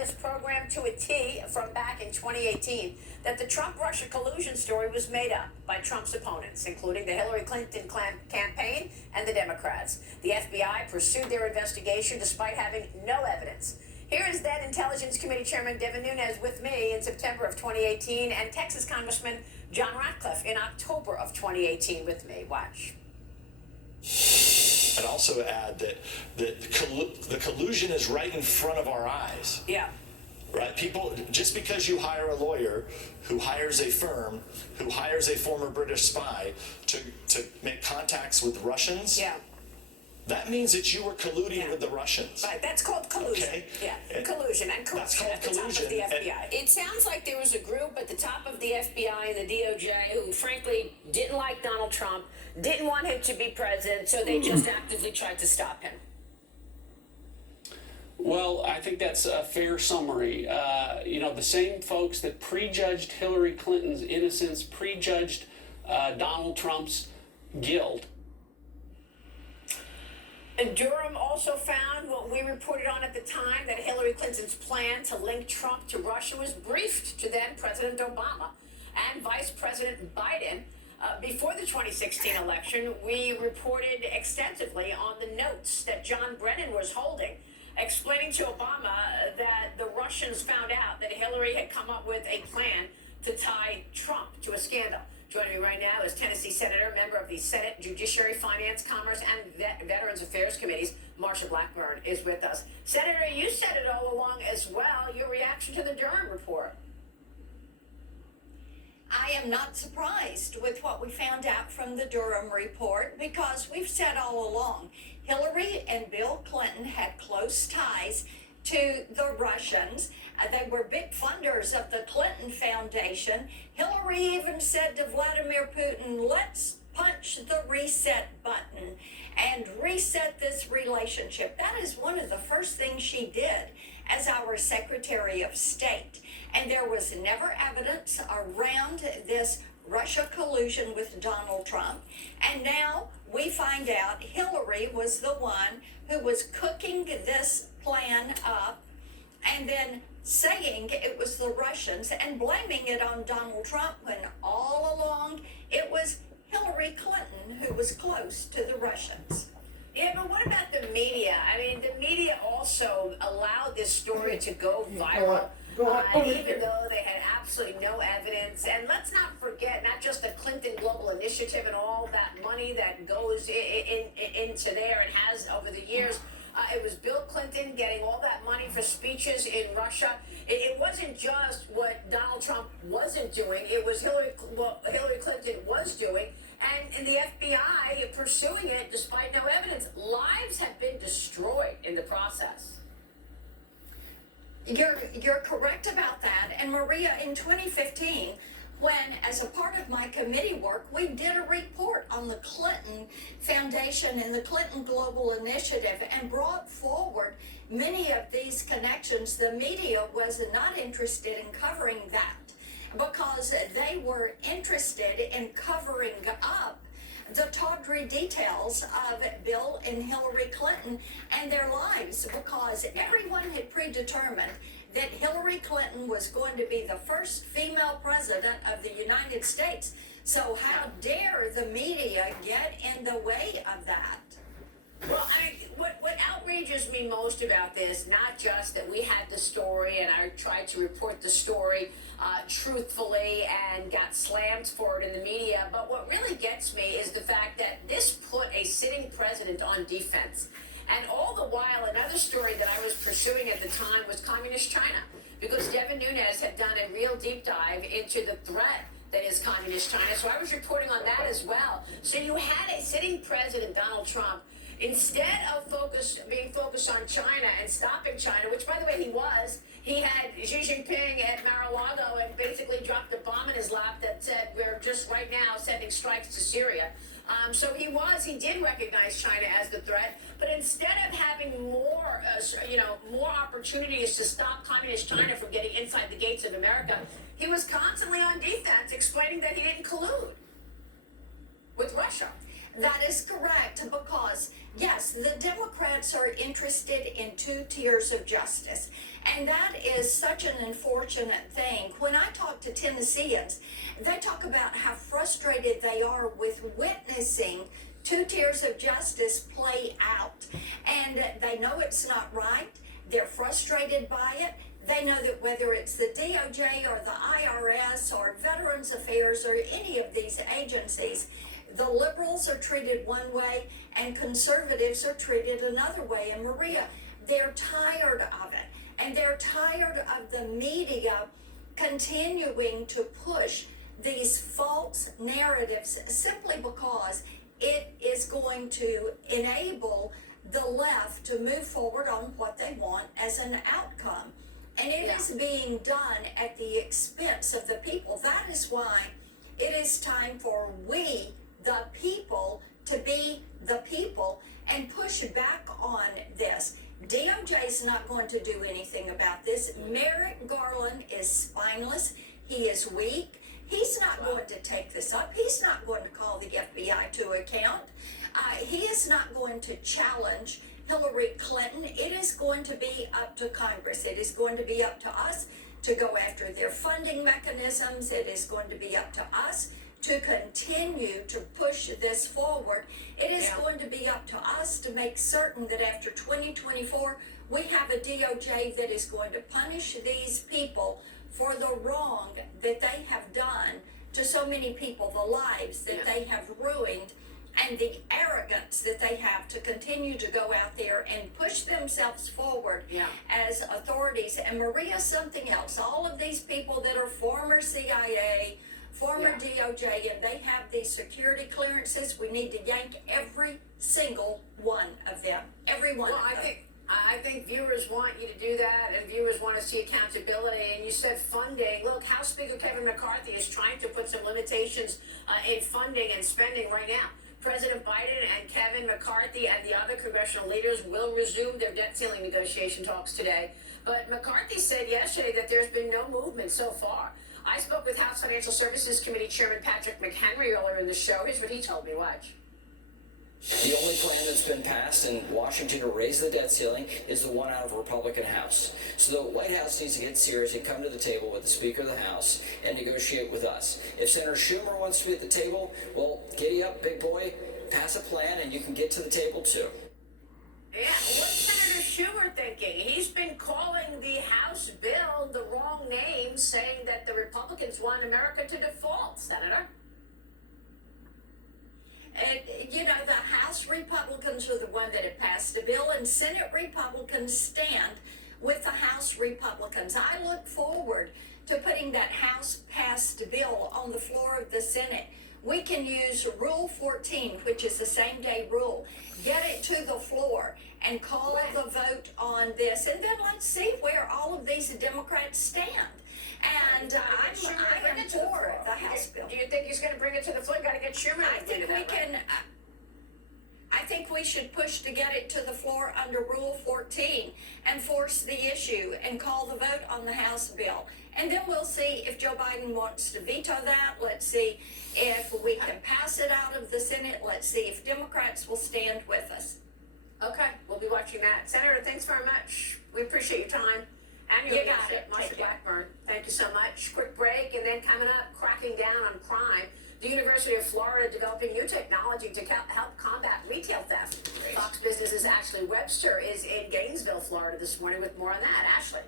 this program to a T from back in 2018 that the Trump-Russia collusion story was made up by Trump's opponents, including the Hillary Clinton campaign and the Democrats. The FBI pursued their investigation despite having no evidence. Here is then Intelligence Committee Chairman Devin Nunes with me in September of 2018 and Texas Congressman John Ratcliffe in October of 2018 with me. Watch. I'd also add that the collusion is right in front of our eyes. Yeah. Right? People, just because you hire a lawyer who hires a firm, who hires a former British spy to make contacts with Russians, yeah, that means that you were colluding with the Russians. Right, that's called collusion. Okay? Yeah, collusion and corruption at the top of the FBI. It sounds like there was a group at the top of the FBI and the DOJ who, frankly, didn't like Donald Trump, didn't want him to be president, so they just actively tried to stop him. Well, I think that's a fair summary. The same folks that prejudged Hillary Clinton's innocence, prejudged Donald Trump's guilt. And Durham also found what we reported on at the time, that Hillary Clinton's plan to link Trump to Russia was briefed to then President Obama and Vice President Biden. Before the 2016 election, we reported extensively on the notes that John Brennan was holding, explaining to Obama that the Russians found out that Hillary had come up with a plan to tie Trump to a scandal. Joining me right now is Tennessee Senator, member of the Senate Judiciary, Finance, Commerce, and Veterans Affairs Committees, Marsha Blackburn, is with us. Senator, you said it all along as well. Your reaction to the Durham report? I am not surprised with what we found out from the Durham report, because we've said all along, Hillary and Bill Clinton had close ties to the Russians. They were big funders of the Clinton Foundation. Hillary even said to Vladimir Putin, let's punch the reset button and reset this relationship. That is one of the first things she did as our Secretary of State. And there was never evidence around this Russia collusion with Donald Trump. And now we find out Hillary was the one who was cooking this plan up and then saying it was the Russians and blaming it on Donald Trump, when all along it was Hillary Clinton who was close to the Russians. Yeah, but what about the media? I mean, the media also allowed this story to go viral. Even though they had absolutely no evidence. And let's not forget, not just the Clinton Global Initiative and all that money that goes into there and has over the years. It was Bill Clinton getting all that money for speeches in Russia. It wasn't just what Donald Trump wasn't doing. It was what Hillary Clinton was doing. And the FBI pursuing it despite no evidence. Lives have been destroyed in the process. You're correct about that. And Maria, in 2015, when, as a part of my committee work, we did a report on the Clinton Foundation and the Clinton Global Initiative and brought forward many of these connections, the media was not interested in covering that because they were interested in covering up the tawdry details of Bill and Hillary Clinton and their lives, because everyone had predetermined that Hillary Clinton was going to be the first female president of the United States. So how dare the media get in the way of that? Well, what outrages me most about this, not just that we had the story and I tried to report the story truthfully and got slammed for it in the media, but what really gets me is the fact that this put a sitting president on defense. And all the while, another story that I was pursuing at the time was Communist China, because Devin Nunes had done a real deep dive into the threat that is Communist China. So I was reporting on that as well. So you had a sitting president, Donald Trump, instead of being focused on China and stopping China, which, by the way, he had Xi Jinping at Mar-a-Lago and basically dropped a bomb in his lap that said, we're just right now sending strikes to Syria. So he did recognize China as the threat, but instead of having more opportunities to stop Communist China from getting inside the gates of America, he was constantly on defense, explaining that he didn't collude with Russia. That is correct, because yes, the Democrats are interested in 2 tiers of justice. And that is such an unfortunate thing. When I talk to Tennesseans, they talk about how frustrated they are with witnessing 2 tiers of justice play out. And they know it's not right. They're frustrated by it. They know that whether it's the DOJ or the IRS or Veterans Affairs or any of these agencies, the liberals are treated one way and conservatives are treated another way. And Maria, they're tired of it. And they're tired of the media continuing to push these false narratives simply because it is going to enable the left to move forward on what they want as an outcome. And it is being done at the expense of the people. That is why it is time for we, the people, to be the people and push back on this. DOJ is not going to do anything about this. Merrick Garland is spineless. He is weak. He's not going to take this up. He's not going to call the FBI to account. He is not going to challenge Hillary Clinton. It is going to be up to Congress. It is going to be up to us to go after their funding mechanisms. It is going to be up to us to continue to push this forward. It is going to be up to us to make certain that after 2024, we have a DOJ that is going to punish these people for the wrong that they have done to so many people, the lives that they have ruined, and the arrogance that they have to continue to go out there and push themselves forward as authorities. And Maria, something else, all of these people that are former CIA, former DOJ, and they have these security clearances, we need to yank every single one of them. Every one of them. I think viewers want you to do that, and viewers want to see accountability. And you said funding. Look, House Speaker Kevin McCarthy is trying to put some limitations in funding and spending right now. President Biden and Kevin McCarthy and the other congressional leaders will resume their debt ceiling negotiation talks today. But McCarthy said yesterday that there's been no movement so far. I spoke with House Financial Services Committee Chairman Patrick McHenry earlier in the show. Here's what he told me. Watch. The only plan that's been passed in Washington to raise the debt ceiling is the one out of a Republican House. So the White House needs to get serious and come to the table with the Speaker of the House and negotiate with us. If Senator Schumer wants to be at the table, well, giddy up, big boy, pass a plan and you can get to the table too. Yeah, what's Senator Schumer thinking? He's been calling the House bill the wrong name, saying that the Republicans want America to default, Senator. And, you know, the House Republicans are the one that have passed the bill, and Senate Republicans stand with the House Republicans. I look forward to putting that House-passed bill on the floor of the Senate. We can use Rule 14, which is the same-day rule, get it to the floor and call the vote on this, and then let's see where all of these Democrats stand. And I am for the House bill. Do you think he's going to bring it to the floor? Got to get Schumer. I think we can. I think we should push to get it to the floor under Rule 14 and force the issue and call the vote on the House bill. And then we'll see if Joe Biden wants to veto that. Let's see if we can pass it out of the Senate. Let's see if Democrats will stand with us. Okay, we'll be watching that. Senator, thanks very much. We appreciate your time and your leadership. Marsha Blackburn, thank you so much. Quick break, and then coming up, cracking down on crime. The University of Florida developing new technology to help combat retail theft. Fox Business's Ashley Webster is in Gainesville, Florida this morning with more on that. Ashley.